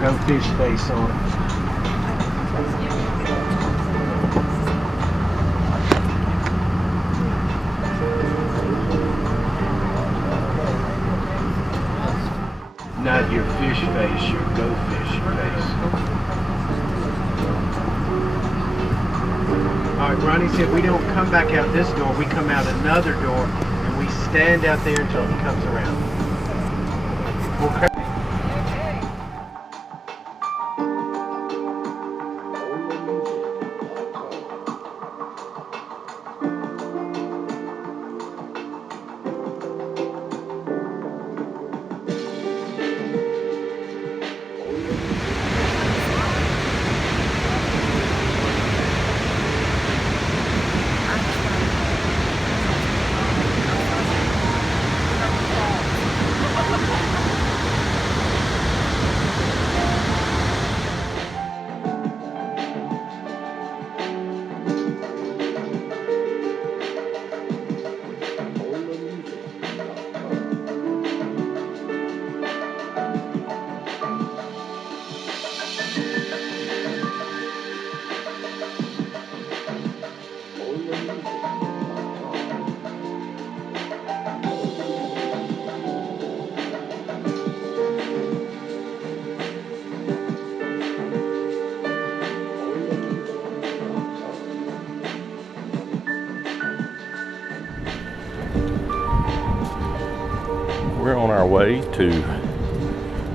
Go fish face on it. Not your fish face, your go fish face. Alright, Ronnie said we don't come back out this door, we come out another door and we stand out there until he comes around. Okay. We're on our way to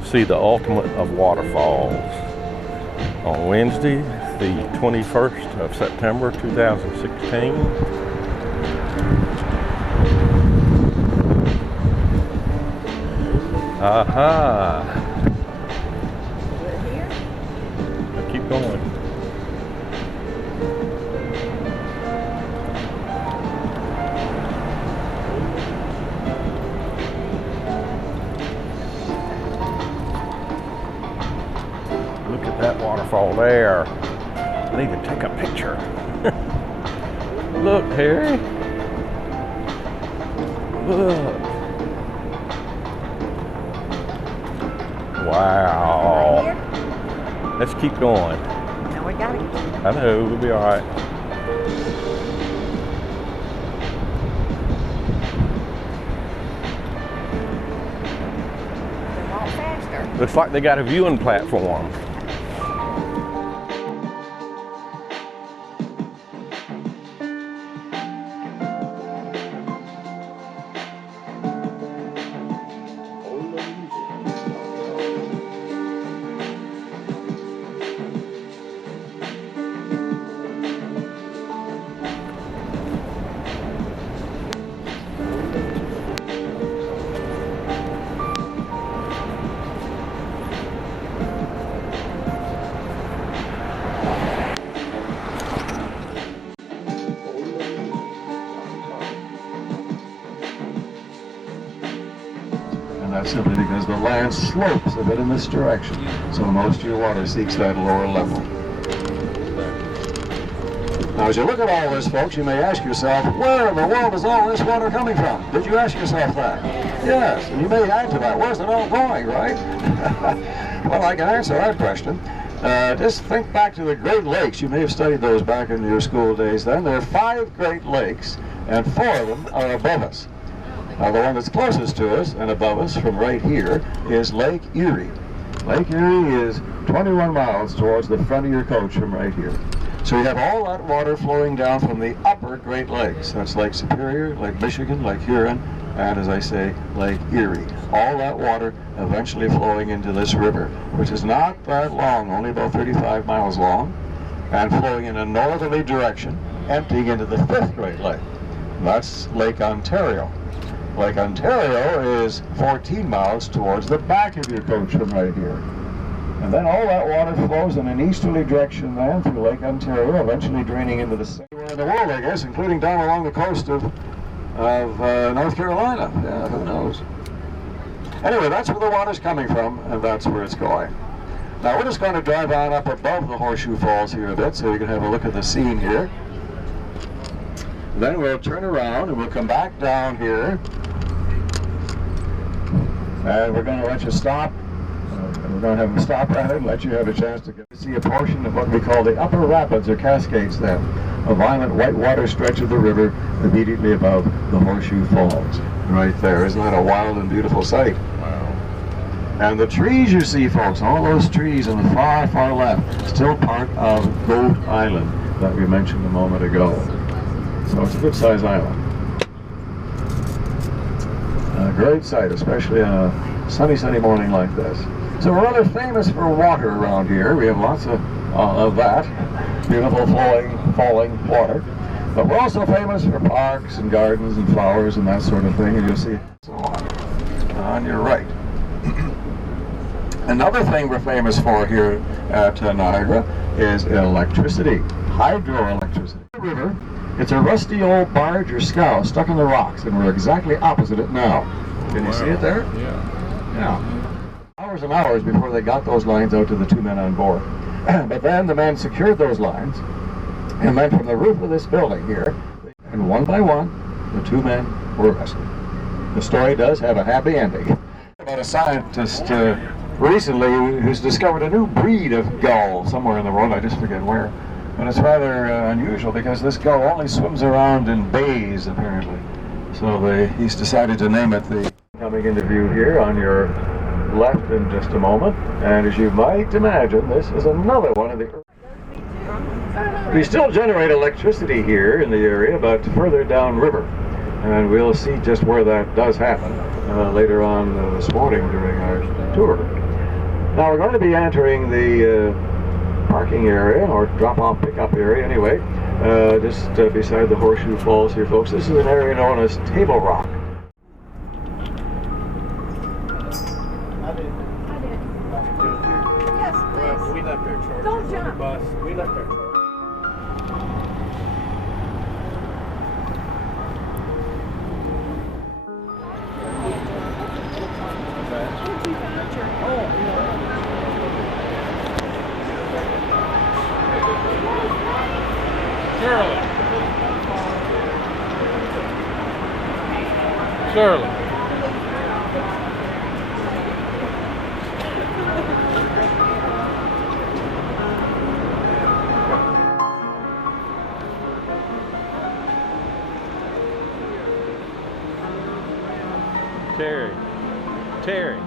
see the ultimate of waterfalls on Wednesday, the 21st of September 2016. Aha! Now keep going. That waterfall there. I need to take a picture. Look, Harry. Look. Wow. Let's keep going. Now we gotta keep. I know, we'll be all right. Walk faster. Looks like they got a viewing platform. That's simply because the land slopes a bit in this direction, so most of your water seeks that lower level. Now, as you look at all this, folks, you may ask yourself, where in the world is all this water coming from? Did you ask yourself that? Yes, and you may add to that, where's it all going, right? Well, I can answer that question. Just think back to the Great Lakes. You may have studied those back in your school days then. There are 5 Great Lakes, and 4 of them are above us. Now, the one that's closest to us and above us from right here is Lake Erie. Lake Erie is 21 miles towards the front of your coach from right here. So you have all that water flowing down from the upper Great Lakes. That's Lake Superior, Lake Michigan, Lake Huron, and as I say, Lake Erie. All that water eventually flowing into this river, which is not that long, only about 35 miles long, and flowing in a northerly direction, emptying into the 5th Great Lake. That's Lake Ontario. Lake Ontario is 14 miles towards the back of your coach from right here. And then all that water flows in an easterly direction then through Lake Ontario, eventually draining into the sea. Anywhere in the world, I guess, including down along the coast of North Carolina. Yeah, who knows? Anyway, that's where the water's coming from, and that's where it's going. Now, we're just going to drive on up above the Horseshoe Falls here a bit so you can have a look at the scene here. Then we'll turn around and we'll come back down here. And we're going to let you stop. we're going to have them stop at it and let you have a chance to get to see a portion of what we call the upper rapids or cascades then. A violent whitewater stretch of the river immediately above the Horseshoe Falls. Right there. Isn't that a wild and beautiful sight? Wow. And the trees you see, folks, all those trees on the far, far left, still part of Goat Island that we mentioned a moment ago. So it's a good-sized island. A great sight, especially on a sunny, sunny morning like this. So we're rather famous for water around here. We have lots of that. Beautiful falling water. But we're also famous for parks and gardens and flowers and that sort of thing, and you'll see so on your right. Another thing we're famous for here at Niagara is electricity, hydroelectricity. The river, it's a rusty old barge or scow stuck in the rocks, and we're exactly opposite it now. Can you see it there? Yeah. Yeah. Hours and hours before they got those lines out to the two men on board. But then the men secured those lines, and then from the roof of this building here, and one by one, the two men were rescued. The story does have a happy ending. About a scientist recently who's discovered a new breed of gull somewhere in the world, I just forget where. And it's rather unusual because this gull only swims around in bays, apparently. So he's decided to name it. The coming into view here on your left in just a moment. And as you might imagine, this is another one of the... We still generate electricity here in the area, but further downriver. And we'll see just where that does happen later on this morning during our tour. Now we're going to be entering the parking area, or drop-off pickup area anyway, just beside the Horseshoe Falls here, folks. This is an area known as Table Rock. Yes, please. We left our charger Don't on the jump. bus. We left our charger. Shirley. Terry.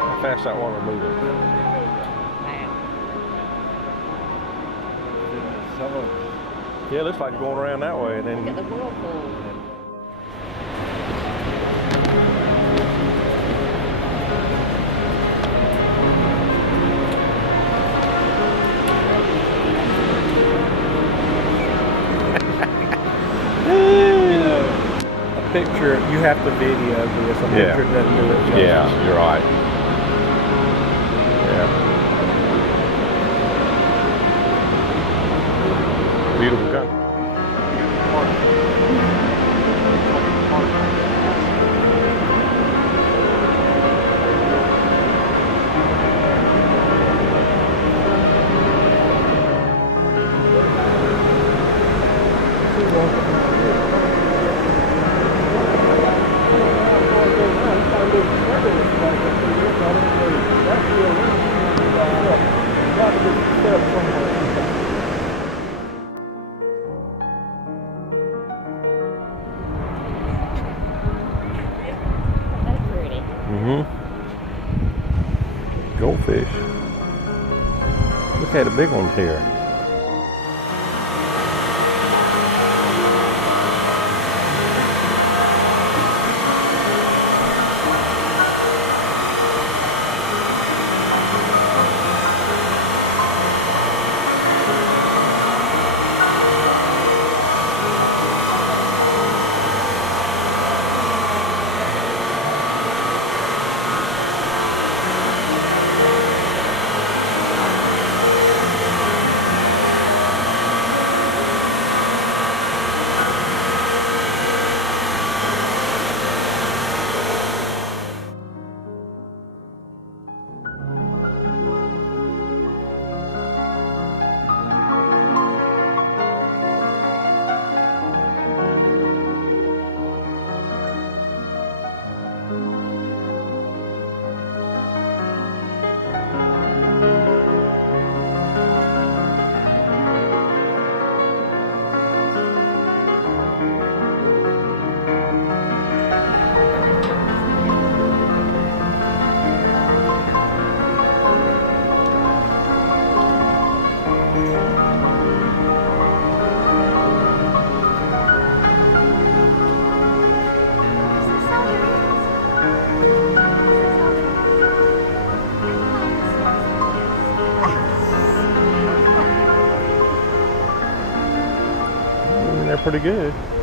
How fast that water moving? Yeah, it looks like going around that way and then... Look at the whirlpool. Picture, you have to video this. A picture doesn't do it justice. Yeah, you're right. Yeah. Beautiful country. Goldfish. Look at the big ones here. pretty good.